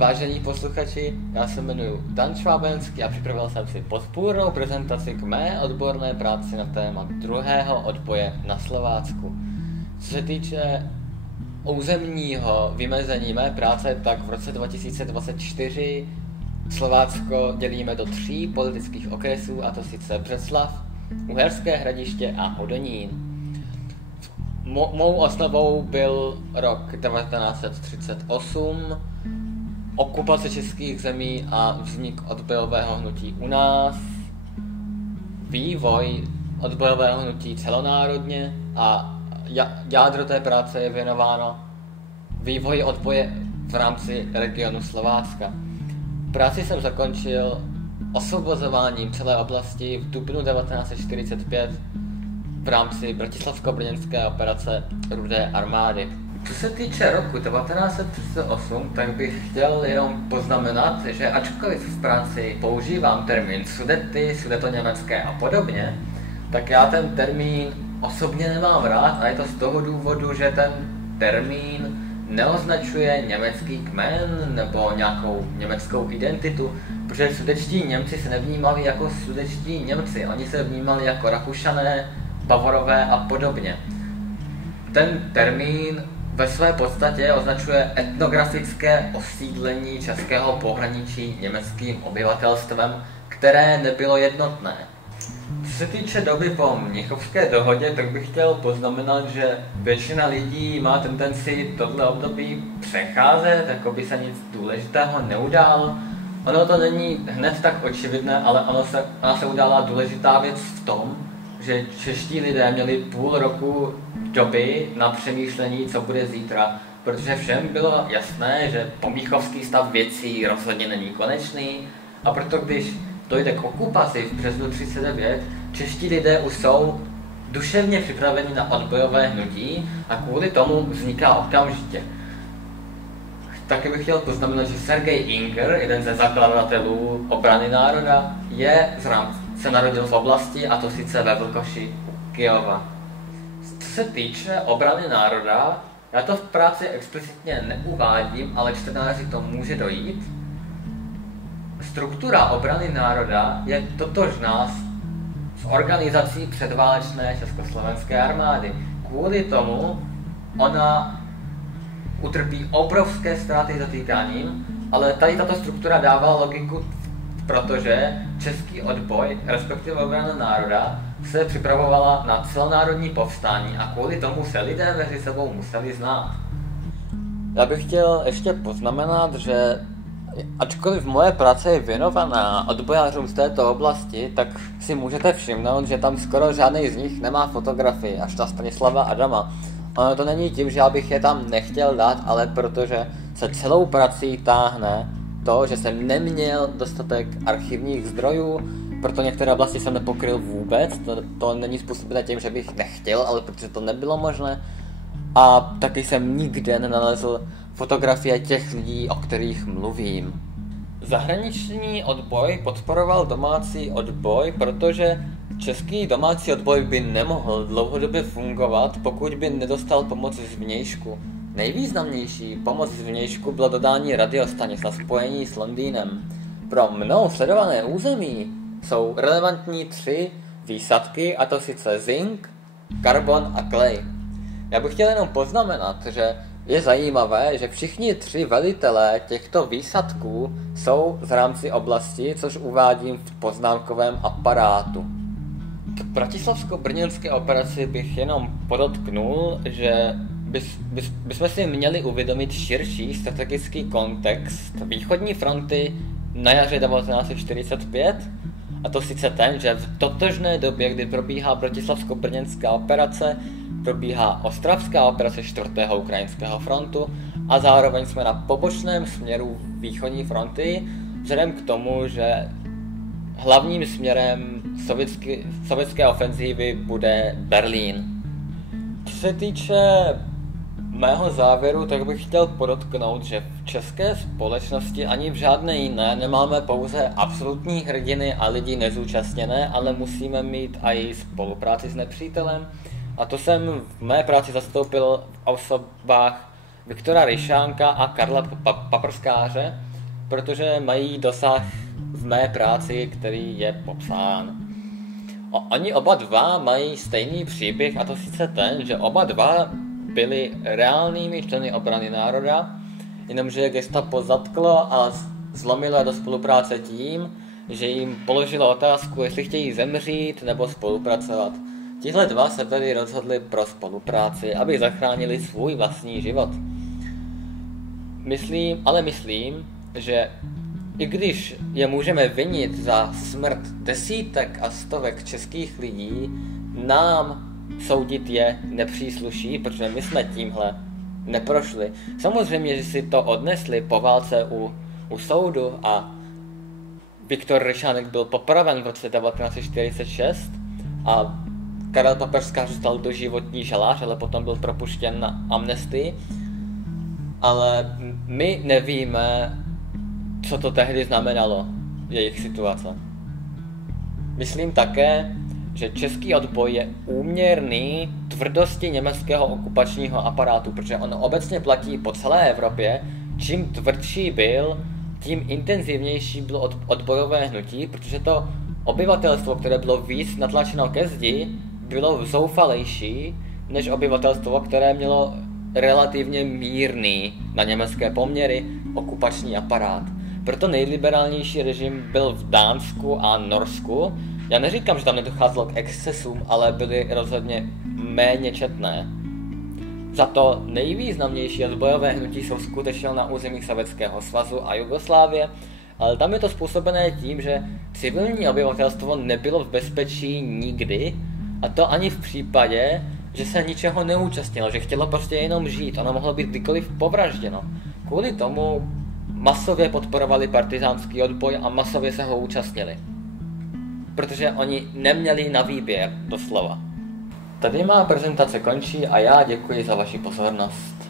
Vážení posluchači, já se jmenuji Dan Švábenský a připravil jsem si podpůrnou prezentaci k mé odborné práci na téma druhého odboje na Slovácku. Co se týče územního vymezení mé práce, tak v roce 2024 Slovácko dělíme do 3 politických okresů, a to sice Břeclav, Uherské Hradiště a Hodonín. Mou osnovou byl rok 1938, okupace českých zemí a vznik odbojového hnutí u nás, vývoj odbojového hnutí celonárodně a jádro té práce je věnováno vývoji odboje v rámci regionu Slovácka. Práci jsem zakončil osvobozováním celé oblasti v dubnu 1945 v rámci bratislavsko-brněnské operace Rudé armády. Co se týče roku 1938, tak bych chtěl jenom poznamenat, že ačkoliv v práci používám termín Sudety, sudetoněmecké a podobně, tak já ten termín osobně nemám rád a je to z toho důvodu, že ten termín neoznačuje německý kmen nebo nějakou německou identitu, protože sudetští Němci se nevnímali jako sudetští Němci, oni se vnímali jako Rakušané, Bavorové a podobně. Ten termín ve své podstatě označuje etnografické osídlení českého pohraničí německým obyvatelstvem, které nebylo jednotné. Co se týče doby po Mnichovské dohodě, tak bych chtěl poznamenat, že většina lidí má tendenci tohle období přecházet, jako by se nic důležitého neudálo. Ono to není hned tak očividné, ale ona se udála důležitá věc v tom, že čeští lidé měli půl roku doby na přemýšlení, co bude zítra, protože všem bylo jasné, že pomíchovský stav věcí rozhodně není konečný, a proto když dojde k okupaci v březnu 1939, čeští lidé už jsou duševně připraveni na odbojové hnutí a kvůli tomu vzniká okamžitě. Taky bych chtěl poznamenat, že Sergej Inger, jeden ze zakladatelů Obrany národa, se narodil v oblasti, a to sice ve Vlkoši Kyjova. Co se týče Obrany národa, já to v práci explicitně neuvádím, ale čtenáři to může dojít. Struktura Obrany národa je totožná s organizací předválečné československé armády. Kvůli tomu ona utrpí obrovské ztráty zatýkáním, ale tady tato struktura dává logiku, protože český odboj, respektive Obrana národa, se připravovala na celonárodní povstání a kvůli tomu se lidé mezi sebou museli znát. Já bych chtěl ještě poznamenat, že ačkoliv moje práce je věnovaná odbojářům z této oblasti, tak si můžete všimnout, že tam skoro žádný z nich nemá fotografii, až ta Stanislava Adama. Ono to není tím, že já bych je tam nechtěl dát, ale protože se celou prací táhne to, že jsem neměl dostatek archivních zdrojů, proto některé oblasti jsem nepokryl vůbec. To není způsobené tím, že bych nechtěl, ale protože to nebylo možné. A taky jsem nikde nenalezl fotografie těch lidí, o kterých mluvím. Zahraniční odboj podporoval domácí odboj, protože český domácí odboj by nemohl dlouhodobě fungovat, pokud by nedostal pomoc zvnějšku. Nejvýznamnější pomoc zvnějšku bylo dodání radiostanic na spojení s Londýnem. Pro mnou sledované území jsou relevantní 3 výsadky, a to sice zink, karbon a klej. Já bych chtěl jenom poznamenat, že je zajímavé, že všichni 3 velitelé těchto výsadků jsou z rámci oblasti, což uvádím v poznámkovém aparátu. K bratislavsko-brněnské operaci bych jenom podotknul, že bychom si měli uvědomit širší strategický kontext východní fronty na jaře 1945, a to sice ten, že v totožné době, kdy probíhá bratislavsko-brněnská operace, probíhá ostravská operace 4. ukrajinského frontu a zároveň jsme na pobočném směru východní fronty, vzhledem k tomu, že hlavním směrem sovětské ofenzívy bude Berlín. Co se týče mého závěru, tak bych chtěl podotknout, že v české společnosti ani v žádné jiné nemáme pouze absolutní hrdiny a lidi nezúčastněné, ale musíme mít i spolupráci s nepřítelem. A to jsem v mé práci zastoupil v osobách Viktora Ryšánka a Karla Paprskáře. protože mají dosah v mé práci, který je popsán. Oni oba dva mají stejný příběh, a to sice ten, že oba dva byli reálnými členy obrany národa, jenomže je gestapo zatklo a zlomilo do spolupráce tím, že jim položilo otázku, jestli chtějí zemřít nebo spolupracovat. Tihle dva se tedy rozhodli pro spolupráci, aby zachránili svůj vlastní život. Myslím, že i když je můžeme vinit za smrt desítek a stovek českých lidí, nám soudit je nepřísluší, protože my jsme tímhle neprošli. Samozřejmě, že si to odnesli po válce u soudu a Viktor Ryšánek byl popraven v roce 1946 a Karel Papežskář dostal doživotní žalář, ale potom byl propuštěn na amnestii. Ale my nevíme, co to tehdy znamenalo, jejich situace. Myslím také, že český odboj je úměrný tvrdosti německého okupačního aparátu, protože on obecně platí po celé Evropě. Čím tvrdší byl, tím intenzivnější bylo odbojové hnutí, protože to obyvatelstvo, které bylo víc natlačeno ke zdi, bylo zoufalejší než obyvatelstvo, které mělo relativně mírný na německé poměry okupační aparát. Proto nejliberálnější režim byl v Dánsku a Norsku. Já neříkám, že tam nedocházelo k excesům, ale byly rozhodně méně četné. Za to nejvýznamnější odbojové hnutí jsou skutečně na území Sovětského svazu a Jugoslávie, ale tam je to způsobené tím, že civilní obyvatelstvo nebylo v bezpečí nikdy, a to ani v případě, že se ničeho neúčastnilo, že chtělo prostě jenom žít, ono mohlo být kdykoliv povražděno. Kvůli tomu masově podporovali partizánský odboj a masově se ho účastnili. Protože oni neměli na výběr, doslova. Tady má prezentace končí a já děkuji za vaši pozornost.